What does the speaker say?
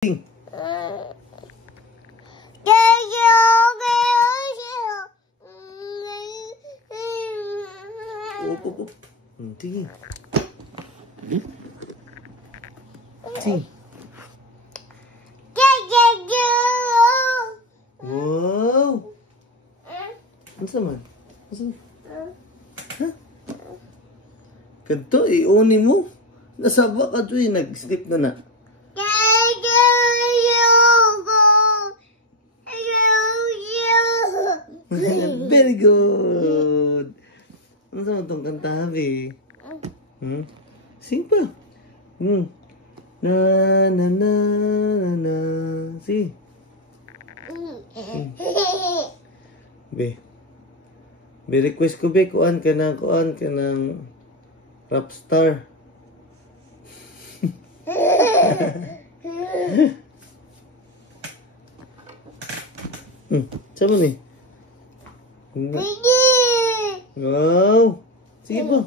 Sing. Op. Sige. Sing. Wow. Ano man? Ha? Kanto, iunin mo. Nasaba ka doon, nag-sleep na na. Very good. Ano sa itong kanta, Habi? Sing pa. Na na na na na. Sige. Be request ko be kuan ka ng rap star. Sama ni. Wow. Sige po.